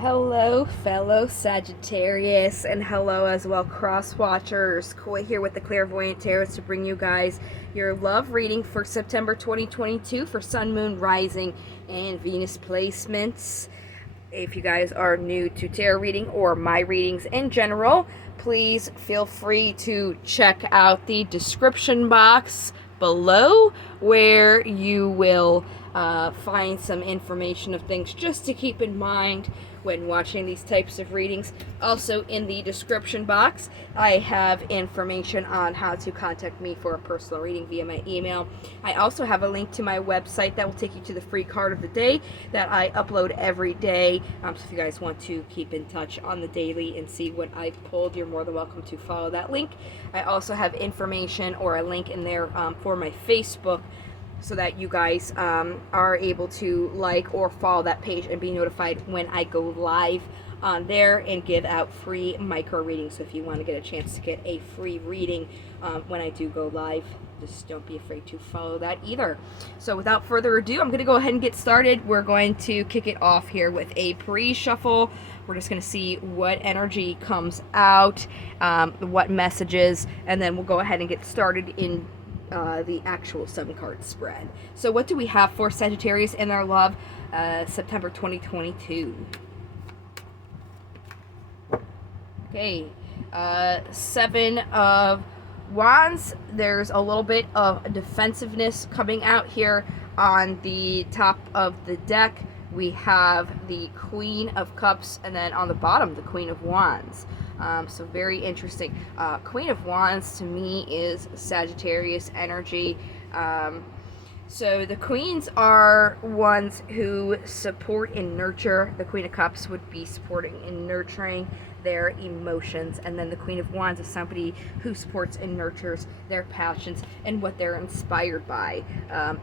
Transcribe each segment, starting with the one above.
Hello, fellow Sagittarius, and hello as well, cross watchers. Koi here with the Clairvoyant Tarot to bring you guys your love reading for September 2022 for Sun, Moon, Rising, and Venus placements. If you guys are new to tarot reading or my readings in general, please feel free to check out the description box below where you will find some information of things just to keep in mind when watching these types of readings. Also in the description box, I have information on how to contact me for a personal reading via my email. I also have a link to my website that will take you to the free card of the day that I upload every day. So if you guys want to keep in touch on the daily and see what I've pulled, you're more than welcome to follow that link. I also have information or a link in there for my Facebook, so that you guys are able to like or follow that page and be notified when I go live on there and give out free micro readings. So if you want to get a chance to get a free reading when I do go live, just don't be afraid to follow that either. So without further ado, I'm going to go ahead and get started. We're going to kick it off here with a pre-shuffle. We're just going to see what energy comes out, what messages, and then we'll go ahead and get started in the actual 7-card spread. So what do we have for Sagittarius in their love September 2022? Okay, 7 of Wands. There's a little bit of defensiveness coming out here. On the top of the deck we have the Queen of Cups, and then on the bottom the Queen of Wands. So very interesting. Queen of Wands to me is Sagittarius energy. So the queens are ones who support and nurture. The Queen of Cups would be supporting and nurturing their emotions, and then the Queen of Wands is somebody who supports and nurtures their passions and what they're inspired by.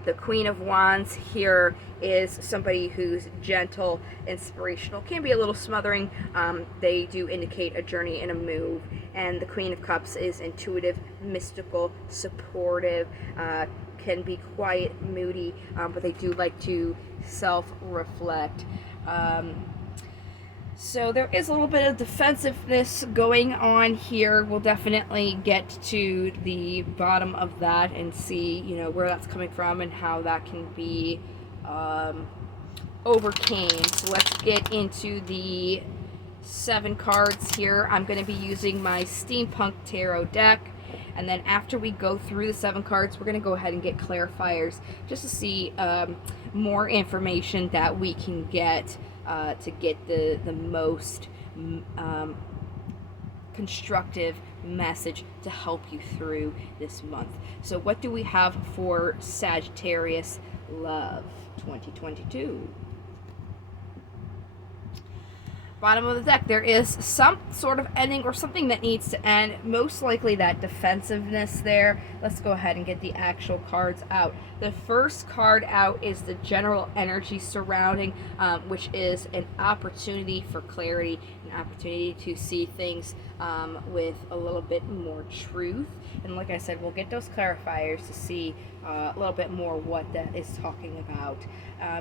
The Queen of Wands here is somebody who's gentle, inspirational, can be a little smothering. They do indicate a journey and a move. And the Queen of Cups is intuitive, mystical, supportive, can be quiet, moody, but they do like to self-reflect. So there is a little bit of defensiveness going on here. We'll definitely get to the bottom of that and see, where that's coming from and how that can be overcame. So let's get into the 7 cards here. I'm going to be using my Steampunk Tarot deck. And then after we go through the 7 cards, we're going to go ahead and get clarifiers just to see more information that we can get to get the most constructive message to help you through this month. So what do we have for Sagittarius love 2022? Bottom of the deck, there is some sort of ending or something that needs to end, most likely that defensiveness there. Let's go ahead and get the actual cards out. The first card out is the general energy surrounding, which is an opportunity for clarity, an opportunity to see things with a little bit more truth. And like I said, we'll get those clarifiers to see a little bit more what that is talking about.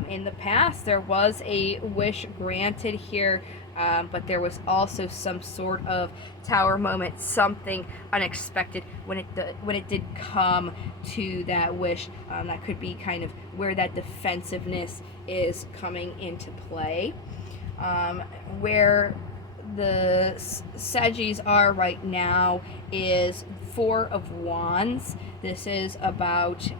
In the past, there was a wish granted here, but there was also some sort of tower moment, something unexpected when it did come to that wish. That could be kind of where that defensiveness is coming into play. Where the Saggies are right now is 4 of Wands. This is about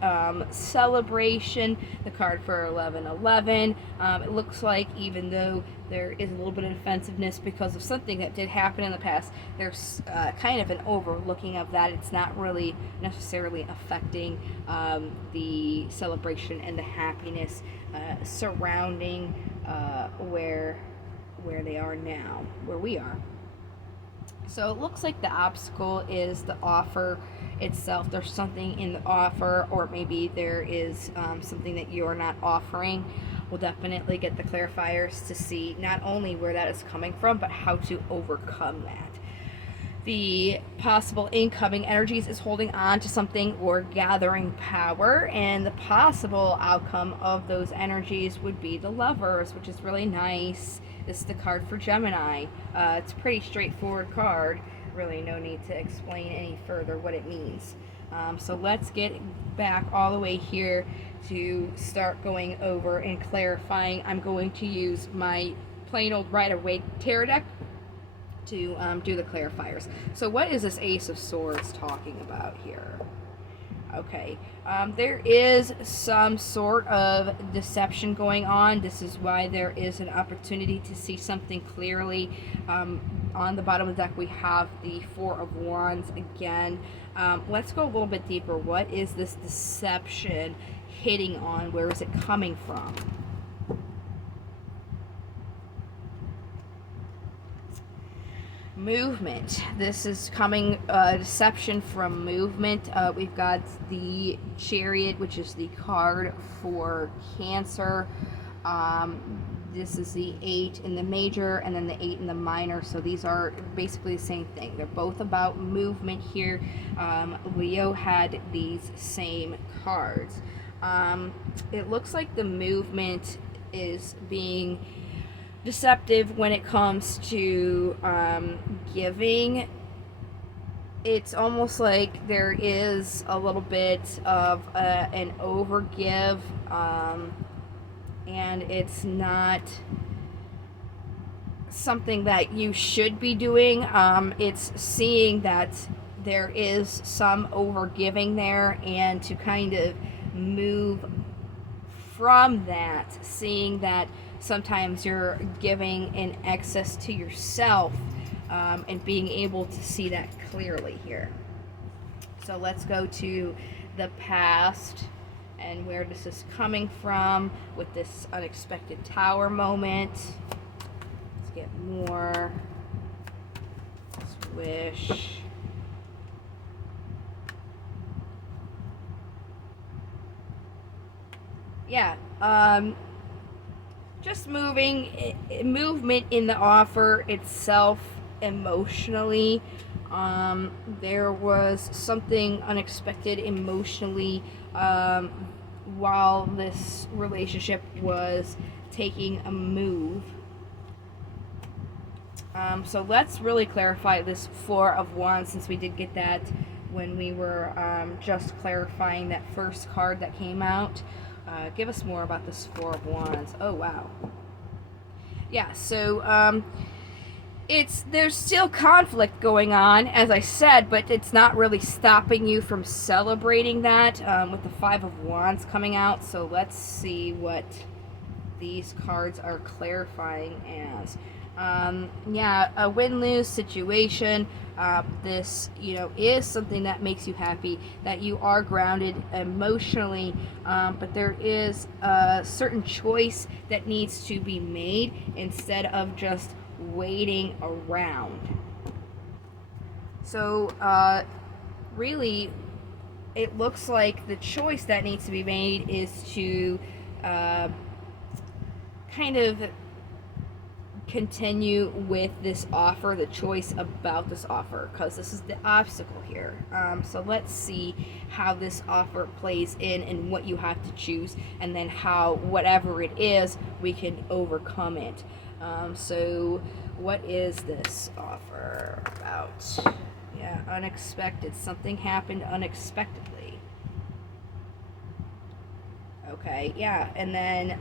celebration, the card for 11/11. It looks like even though there is a little bit of defensiveness because of something that did happen in the past, there's kind of an overlooking of that. It's not really necessarily affecting the celebration and the happiness surrounding where they are now, where we are. So it looks like the obstacle is the offer itself. There's something in the offer, or maybe there is something that you're not offering. We'll definitely get the clarifiers to see not only where that is coming from, but how to overcome that. The possible incoming energies is holding on to something or gathering power, and the possible outcome of those energies would be the Lovers, which is really nice. This is the card for Gemini. It's a pretty straightforward card. Really no need to explain any further what it means. So let's get back all the way here to start going over and clarifying. I'm going to use my plain old Rider-Waite tarot deck to do the clarifiers. So what is this Ace of Swords talking about here? Okay, there is some sort of deception going on. This is why there is an opportunity to see something clearly. On the bottom of the deck we have the Four of Wands again. Let's go a little bit deeper. What is this deception hitting on? Where is it coming from? Movement. This is coming, deception from movement. We've got the Chariot, which is the card for Cancer. This is the 8 in the major and then the 8 in the minor. So these are basically the same thing. They're both about movement here. Leo had these same cards. It looks like the movement is being deceptive when it comes to giving. It's almost like there is a little bit of an overgive, and it's not something that you should be doing. It's seeing that there is some overgiving there, and to kind of move from that, seeing that sometimes you're giving in excess to yourself, and being able to see that clearly here. So let's go to the past and where this is coming from with this unexpected Tower moment. Let's get more. Swish. Yeah, just movement in the offer itself emotionally. There was something unexpected emotionally while this relationship was taking a move. So let's really clarify this Four of Wands, since we did get that when we were just clarifying that first card that came out. Give us more about this Four of Wands. Oh, wow. Yeah, so there's still conflict going on, as I said, but it's not really stopping you from celebrating that with the Five of Wands coming out. So let's see what these cards are clarifying as. Yeah, a win-lose situation. This, is something that makes you happy, that you are grounded emotionally, but there is a certain choice that needs to be made instead of just waiting around. So, really, it looks like the choice that needs to be made is to kind of continue with this offer, the choice about this offer, because this is the obstacle here. So let's see how this offer plays in and what you have to choose, and then how whatever it is, we can overcome it. So what is this offer about? Yeah, unexpected. Something happened unexpectedly. Okay, yeah, and then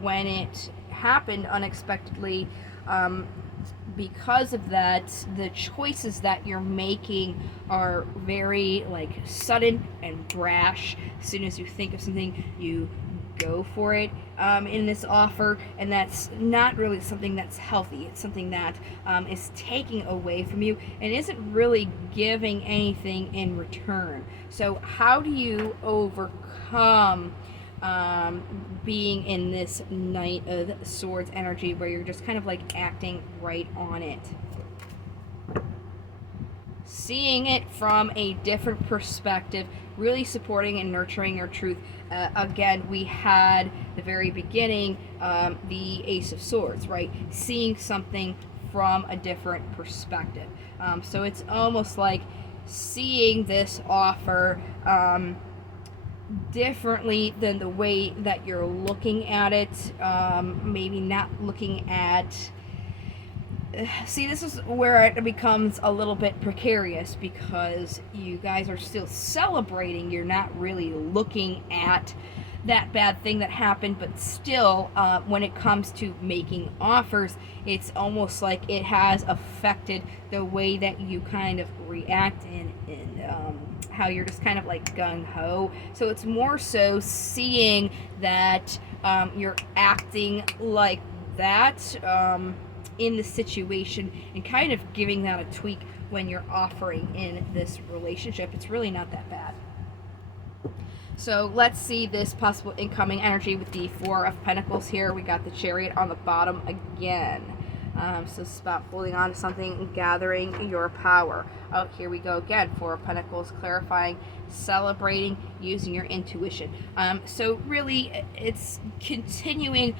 when it happened unexpectedly, because of that, the choices that you're making are very sudden and brash. As soon as you think of something, you go for it in this offer, and that's not really something that's healthy. It's something that is taking away from you and isn't really giving anything in return. So how do you overcome being in this Knight of Swords energy where you're just kind of acting right on it? Seeing it from a different perspective, really supporting and nurturing your truth. Again, we had the very beginning, the Ace of Swords, right? Seeing something from a different perspective. So it's almost like seeing this offer differently than the way that you're looking at it. Maybe not looking at. See, this is where it becomes a little bit precarious, because you guys are still celebrating. You're not really looking at that bad thing that happened, but still, when it comes to making offers, it's almost like it has affected the way that you kind of react, and how you're just kind of like gung-ho. So it's more so seeing that you're acting like that in the situation, and kind of giving that a tweak when you're offering in this relationship. It's really not that bad. So let's see this possible incoming energy with the Four of Pentacles here. We got the Chariot on the bottom again. So it's about holding on to something and gathering your power. Oh, here we go again. Four of Pentacles, clarifying, celebrating, using your intuition. So really, it's continuing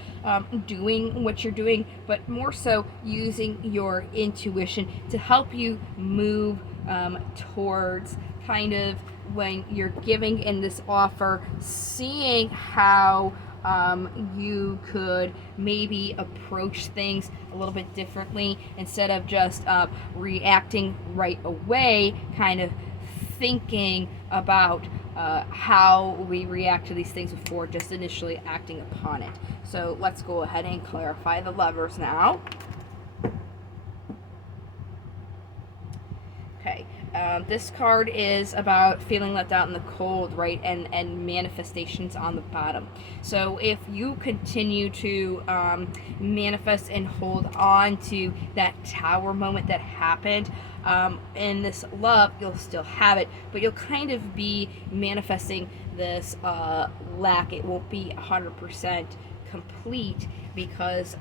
doing what you're doing, but more so using your intuition to help you move towards kind of, when you're giving in this offer, seeing how you could maybe approach things a little bit differently, instead of just reacting right away, kind of thinking about how we react to these things before just initially acting upon it. So let's go ahead and clarify the Lovers now. Okay. This card is about feeling left out in the cold, right? And manifestations on the bottom. So if you continue to manifest and hold on to that Tower moment that happened in this love, you'll still have it, but you'll kind of be manifesting this lack. It won't be 100% complete, because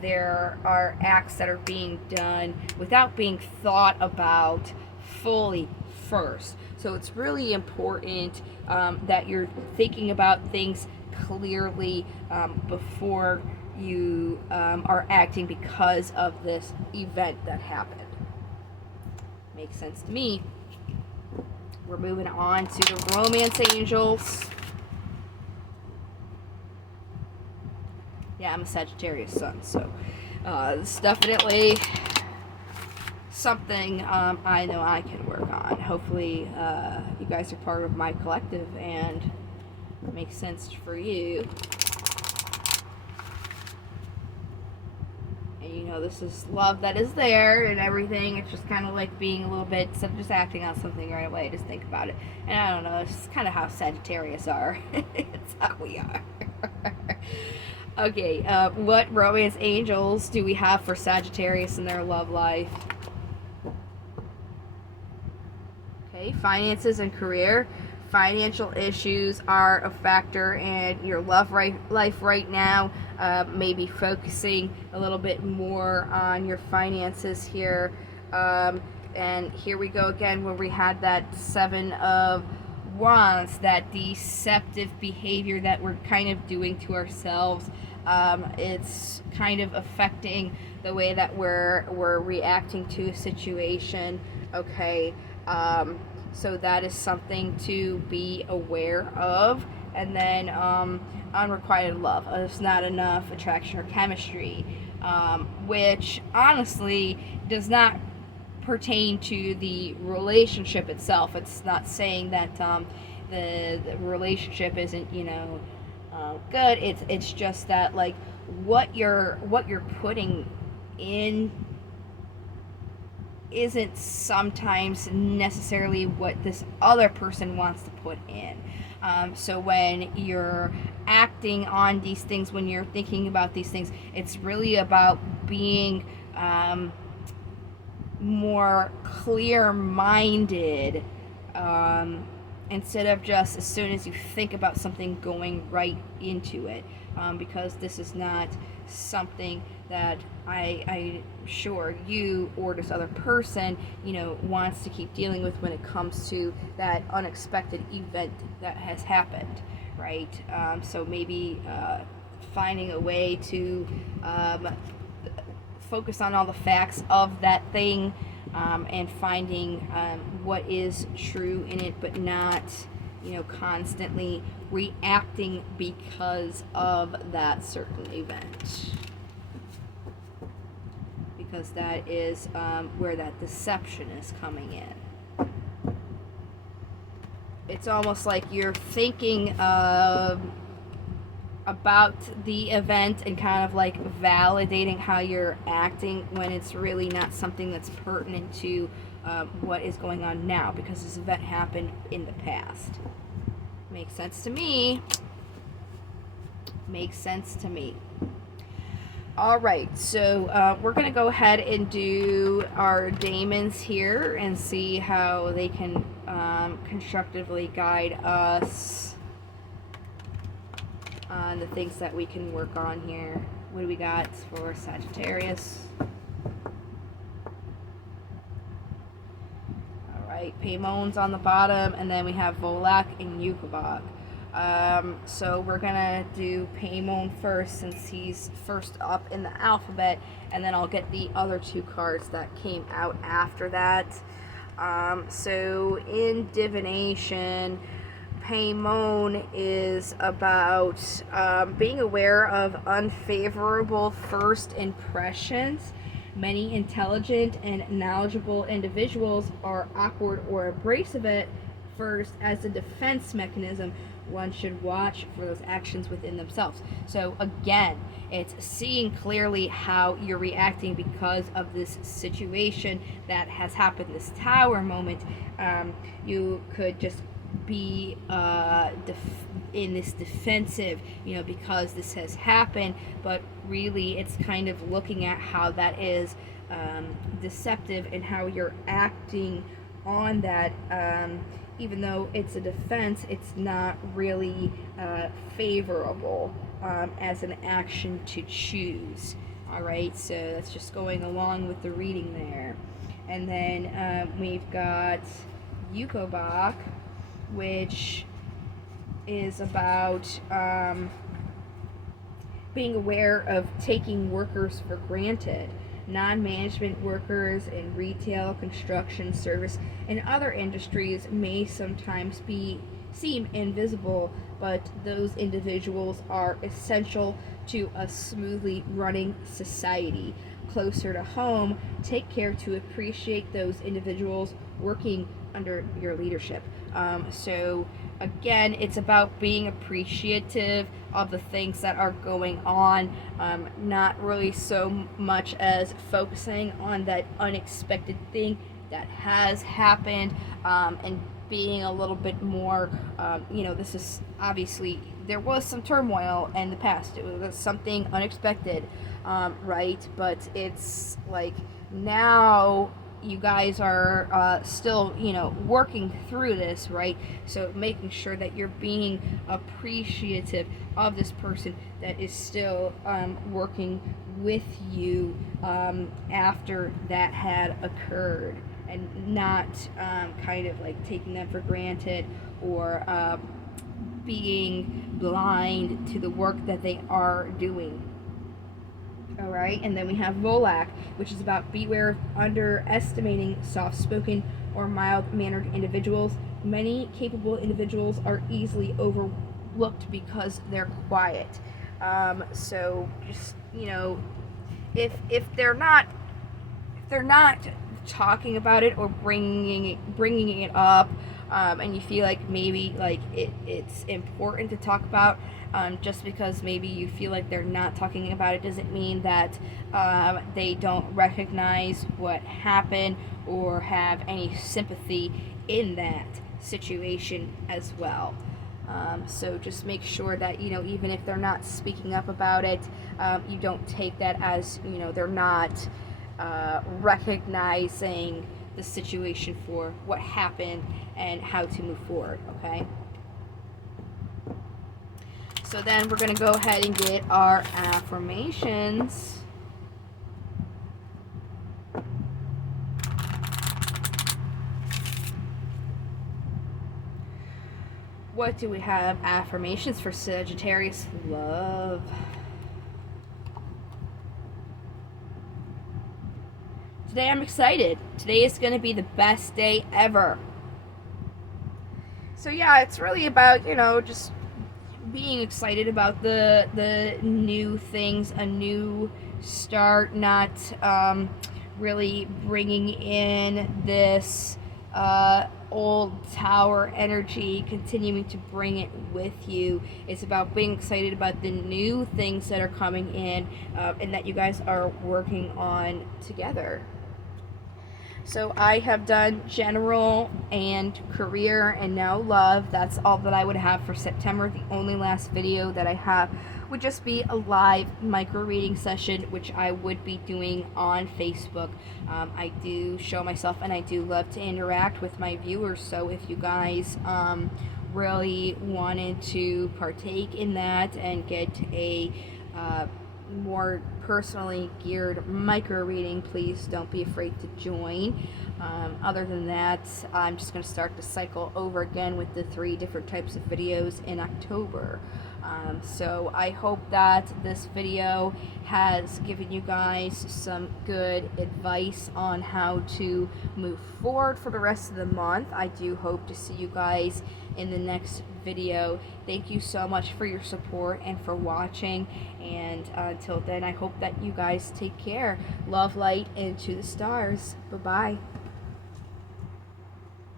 there are acts that are being done without being thought about fully first. So it's really important that you're thinking about things clearly before you are acting because of this event that happened. Makes sense to me. We're moving on to the Romance Angels. Yeah, I'm a Sagittarius sun, so it's definitely something I know I can work on. Hopefully you guys are part of my collective and it makes sense for you. And you know, this is love that is there and everything. It's just kind of like being a little bit, instead of just acting on something right away, just think about it. And I don't know, it's just kind of how Sagittarius are. It's how we are. Okay, what romance angels do we have for Sagittarius in their love life? Okay, finances and career. Financial issues are a factor in your love life right now. Maybe focusing a little bit more on your finances here. And here we go again, where we had that Seven of Wands, that deceptive behavior that we're kind of doing to ourselves. It's kind of affecting the way that we're reacting to a situation. Okay, so that is something to be aware of. And then unrequited love. There's not enough attraction or chemistry, which honestly does not pertain to the relationship itself. It's not saying that the relationship isn't, you know, good. It's just that, like, what you're putting in isn't sometimes necessarily what this other person wants to put in. So when you're acting on these things, when you're thinking about these things, it's really about being more clear-minded, instead of just as soon as you think about something going right into it, because this is not something that I'm sure you or this other person, you know, wants to keep dealing with when it comes to that unexpected event that has happened, right? So maybe finding a way to focus on all the facts of that thing, and finding what is true in it, but not constantly reacting because of that certain event. Because that is where that deception is coming in. It's almost like you're thinking about the event and kind of like validating how you're acting when it's really not something that's pertinent to what is going on now, because this event happened in the past. Makes sense to me. Makes sense to me. All right, so we're going to go ahead and do our daemons here and see how they can constructively guide us on the things that we can work on here. What do we got for Sagittarius? All right, Paymon's on the bottom, and then we have Volak and Yukobak. So we're gonna do Paymon first, since he's first up in the alphabet, and then I'll get the other two cards that came out after that. So in divination, Paymon is about being aware of unfavorable first impressions. Many intelligent and knowledgeable individuals are awkward or abrasive at first. As a defense mechanism, one should watch for those actions within themselves. So again, it's seeing clearly how you're reacting because of this situation that has happened, this tower moment. You could just be in this defensive, because this has happened, but really it's kind of looking at how that is deceptive and how you're acting on that. Even though it's a defense, it's not really favorable as an action to choose. Alright, so that's just going along with the reading there. And then we've got Yukobak, which is about being aware of taking workers for granted. Non-management workers in retail, construction, service, and other industries may sometimes seem invisible, but those individuals are essential to a smoothly running society. Closer to home, take care to appreciate those individuals working under your leadership. So again, it's about being appreciative of the things that are going on, not really so much as focusing on that unexpected thing that has happened, and being a little bit more, this is obviously, there was some turmoil in the past. It was something unexpected, right? But it's like now you guys are still, working through this, right? So making sure that you're being appreciative of this person that is still working with you after that had occurred, and not kind of like taking them for granted or being blind to the work that they are doing. Alright, and then we have Volak, which is about beware of underestimating soft-spoken or mild-mannered individuals. Many capable individuals are easily overlooked because they're quiet. So just, if they're not talking about it or bringing it up, and you feel like maybe like it's important to talk about, just because maybe you feel like they're not talking about it doesn't mean that they don't recognize what happened or have any sympathy in that situation as well. So just make sure that, even if they're not speaking up about it, you don't take that as, they're not recognizing the situation for what happened and how to move forward, okay? So then we're going to go ahead and get our affirmations. What do we have? Affirmations for Sagittarius love. Today I'm excited. Today is going to be the best day ever. So yeah, it's really about, you know, just being excited about the new things, a new start, not really bringing in this old tower energy, continuing to bring it with you. It's about being excited about the new things that are coming in, and that you guys are working on together. So I have done general and career and now love. That's all that I would have for September. The only last video that I have would just be a live micro reading session, which I would be doing on Facebook. I do show myself and I do love to interact with my viewers. So if you guys really wanted to partake in that and get a more personally geared micro reading, please don't be afraid to join. Other than that, I'm just going to start the cycle over again with the 3 different types of videos in October. So I hope that this video has given you guys some good advice on how to move forward for the rest of the month. I do hope to see you guys in the next video. Thank you so much for your support and for watching, and until then, I hope that you guys take care. Love, light, and to the stars. Bye bye.